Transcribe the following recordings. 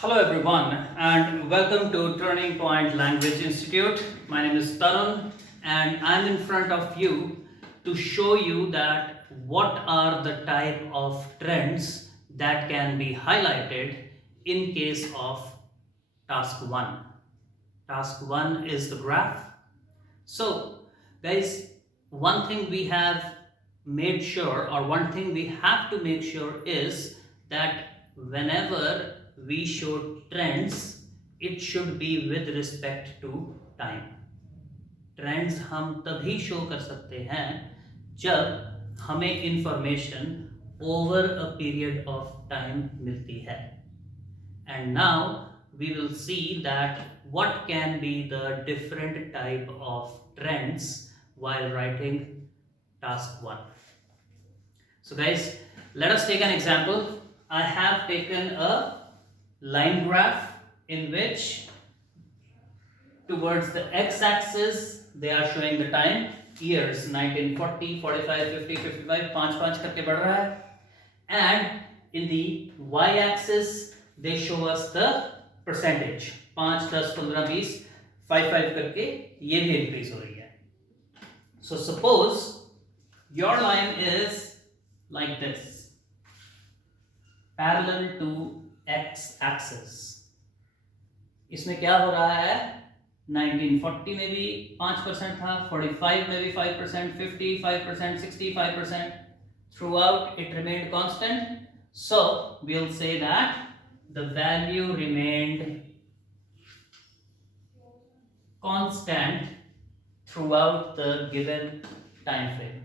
Hello everyone and welcome to Turning Point Language Institute. My name is Tarun and I'm in front of you to show you that what are the type of trends that can be highlighted in case of task 1. Task 1 is the graph. So guys, one thing we have made sure, or one thing we have to make sure, is that whenever we show trends, it should be with respect to time. Trends हम तभी show कर सकते हैं जब हमें information over a period of time मिलती है. And now we will see that what can be the different type of trends while writing task 1. So guys, let us take an example. I have taken a line graph in which towards the x-axis they are showing the time, years 1940, 45, 50, 55, 5 करके बढ़ रहा है, and in the y-axis they show us the percentage 5, 10, 15, 20, 5 करके ये भी increase हो रही है. So suppose your line is like this, parallel to x-axis. इसमें क्या हो रहा है, 1940 में भी 5% था, 45 में भी 5%, 50 5%, 60 5%. Throughout it remained constant. So we'll say that the value remained constant throughout the given time frame.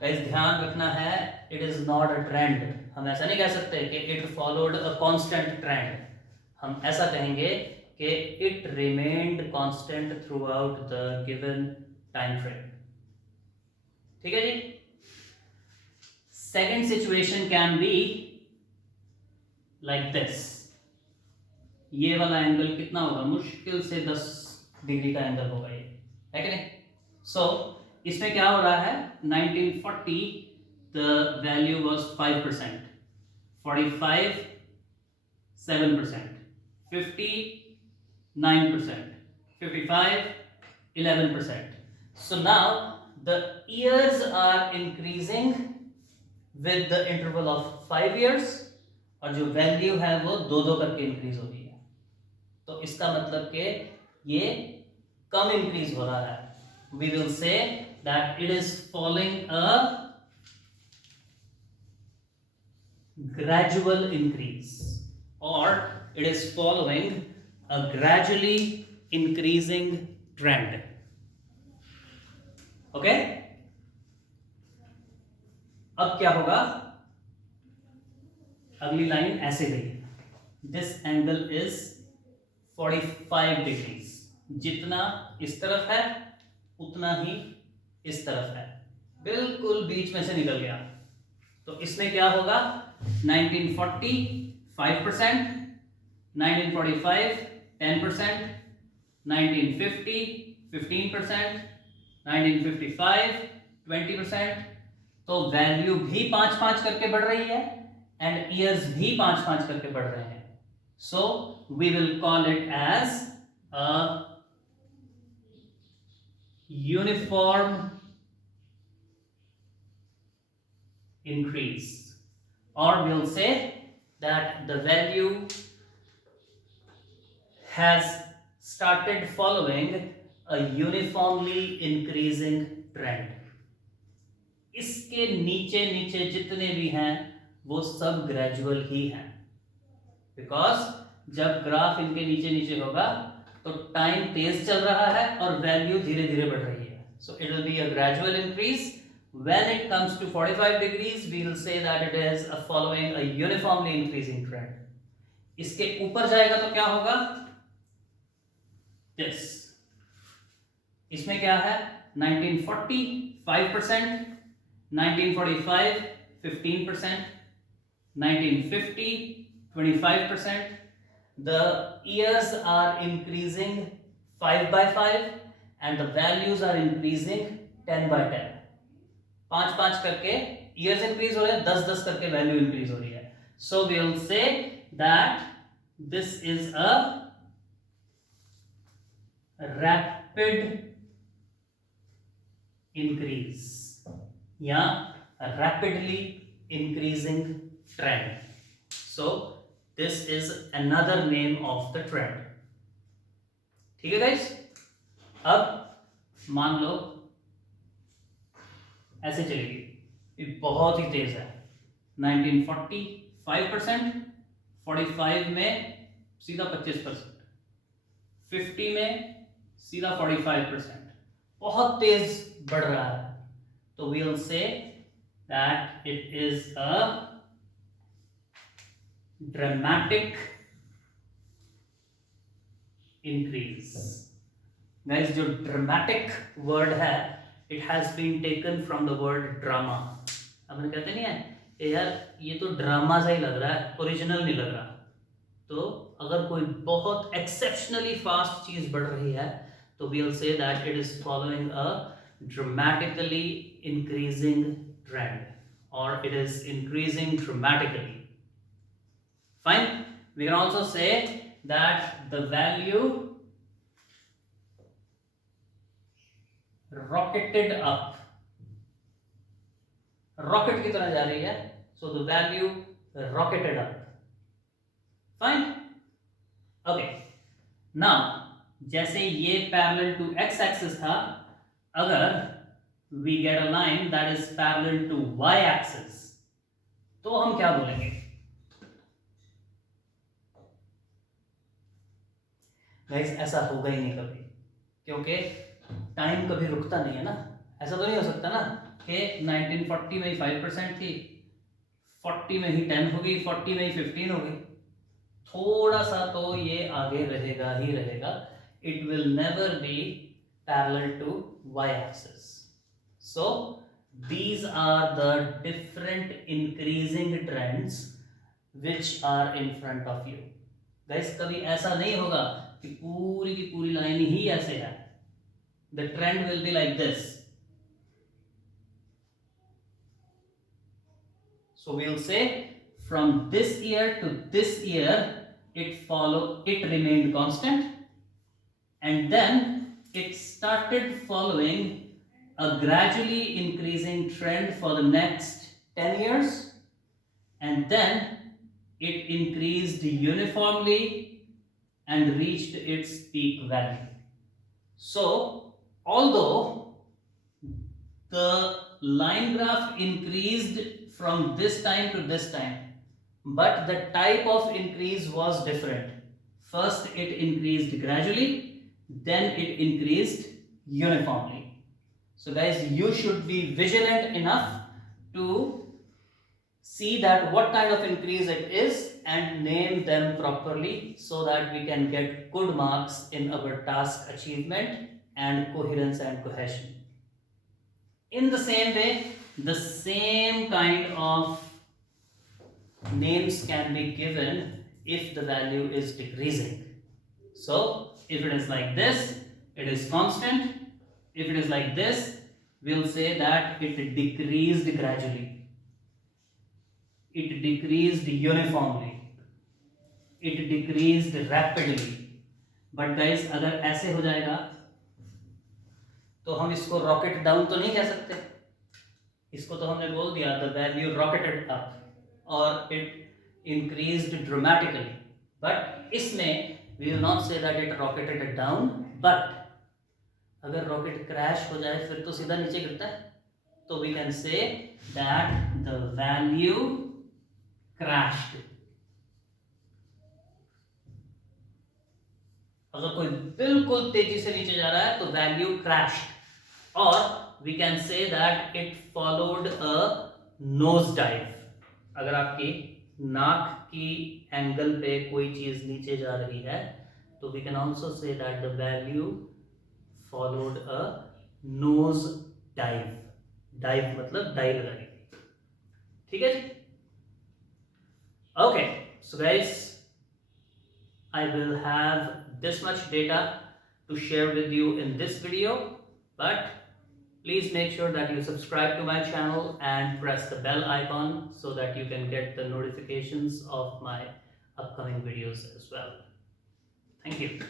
Guys, ध्यान रखना है, it is not a trend. हम ऐसा नहीं कह सकते कि it followed a constant trend. हम ऐसा कहेंगे कि it remained constant throughout the given time frame. ठीक है जी. Second situation can be like this. ये वाला एंगल कितना होगा, मुश्किल से 10 डिग्री का एंगल होगा, ये है कि नहीं. सो इसमें क्या हो रहा है, 1940 the value was 5%, 45 7%, 50 9%, 55 11%. So now the years are increasing with the interval of 5 years और जो वैल्यू है वो 2-2 करके इंक्रीज हो रही है. तो इसका मतलब कि ये कम इंक्रीज हो रहा है. We will say that it is following a gradual increase, or it is following a gradually increasing trend. Okay, अब क्या होगा, अगली लाइन ऐसे गई, दिस एंगल इज 45 डिग्रीज. जितना इस तरफ है उतना ही इस तरफ है, बिल्कुल बीच में से निकल गया. तो इसमें क्या होगा, 1940 5%, 1945 10%, 1950 15%, 1955 20%. तो वैल्यू भी 5-5 करके बढ़ रही है एंड ईयर्स भी 5-5 करके बढ़ रहे हैं. So we will call it as a uniform increase, or we'll say that the value has started following a uniformly increasing trend. इसके नीचे नीचे जितने भी हैं वो सब ग्रेजुअल ही हैं, बिकॉज जब ग्राफ इनके नीचे नीचे होगा तो टाइम तेज चल रहा है और वैल्यू धीरे धीरे बढ़ रही है. So it will be a gradual increase. When it comes to 45 degrees, we will say that it is following a uniformly increasing trend. इसके ऊपर जाएगा तो क्या होगा, this. इसमें क्या है, 1940 5%, 1945 15%, 1950 25%. The years are increasing 5 by 5 and the values are increasing 10 by 10. 5-5 करके ईयर्स इंक्रीज हो रहे हैं, 10-10 करके वैल्यू इंक्रीज हो रही है. So we will say that this is a rapid increase या rapidly increasing trend. So this is another name of the trend. ठीक है गाइस, अब मान लो ऐसे चलेगी, ये बहुत ही तेज है, 1940 5%, 45 में सीधा 25%, 50 में सीधा 45%, बहुत तेज बढ़ रहा है. तो we'll say that it is a dramatic increase. Guys, जो dramatic word है, it has been taken from the word drama. अपन कहते नहीं है यार ये तो ड्रामा सा ही लग रहा है, ओरिजिनल नहीं लग रहा. तो अगर कोई बहुत एक्सेप्शनली फास्ट चीज बढ़ रही है तो we'll say that it is following a dramatically increasing trend, or it is increasing dramatically. Fine. We can also say that the value rocketed up, rocket की तरह जा रही है, so the value rocketed up. Fine. Okay. Now जैसे ये parallel to x axis था, अगर we get a line that is parallel to y axis तो हम क्या बोलेंगे? गाइस ऐसा होगा ही नहीं कभी, क्योंकि टाइम कभी रुकता नहीं है ना. ऐसा तो नहीं हो सकता ना कि 1940 में ही 5% थी, 40 में ही 10 हो गई, 40 में ही 15 हो गई. थोड़ा सा तो ये आगे रहेगा ही रहेगा. It will never be parallel to y-axis. So these are the different increasing trends which are in front of you. Guys, कभी ऐसा नहीं होगा कि पूरी की पूरी लाइन ही ऐसे है. The trend will be like this. So we'll say from this year to this year it remained constant, and then it started following a gradually increasing trend for the next 10 years, and then it increased uniformly and reached its peak value. So although the line graph increased from this time to this time, but the type of increase was different. First it increased gradually, then it increased uniformly. So guys, you should be vigilant enough to see that what kind of increase it is and name them properly so that we can get good marks in our task achievement and coherence and cohesion. In the same way, the same kind of names can be given if the value is decreasing. So if it is like this, it is constant. If it is like this, we'll say that it decreased gradually, it decreased uniformly, it decreased rapidly. But guys, अगर ऐसे हो जाएगा तो हम इसको rocket down तो नहीं कह सकते. इसको तो हमने बोल दिया the value rocketed up or it increased dramatically. But इसमें we will not say that it rocketed down, but अगर रॉकेट क्रैश हो जाए फिर तो सीधा नीचे गिरता है, तो we can say that the value crashed. अगर कोई बिल्कुल तेजी से नीचे जा रहा है तो value crashed, or we can say that it followed a nose dive. अगर आपकी नाक की एंगल पे कोई चीज नीचे जा रही है तो we can also say that the value followed a nose dive. dive मतलब डाइव लगाई. ठीक है जी. Okay, so guys, I will have this much data to share with you in this video, but please make sure that you subscribe to my channel and press the bell icon so that you can get the notifications of my upcoming videos as well. Thank you.